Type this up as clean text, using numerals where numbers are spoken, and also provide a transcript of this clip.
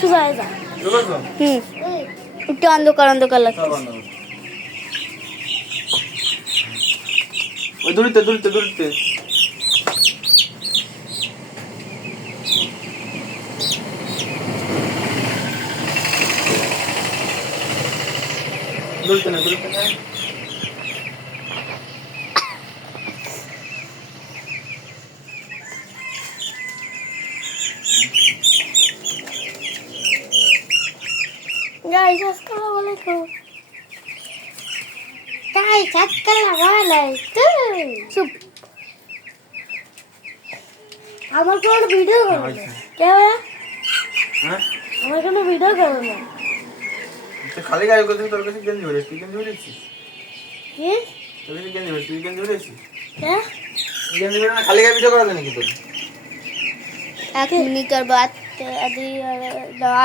সোজা হয়ে যা। একটু অন্ধকার অন্ধকার লাগছে। ওই দূরিতে দূরিতে দূরিতে দূরিতে না দূরিতে না Guys, assalamualaikum. Guys, assalamualaikum. Sup. আমার কোনো ভিডিও করো না কে হ্যাঁ আমার কোনো ভিডিও করো না তো খালি গায়ে করতে তোর কাছে গেঞ্জি পরেছিস তুই গেঞ্জি পরেছিস কি তোর কাছে গেঞ্জি পরেছিস তুই গেঞ্জি পরেছিস হ্যাঁ গেঞ্জি পরে না খালি গায়ে ভিডিও করা যায় নাকি তোর 1 মিনিটের বাদ